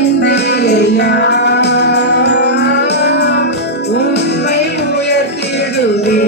என்னையா உன்னை உயர்த்திடுவே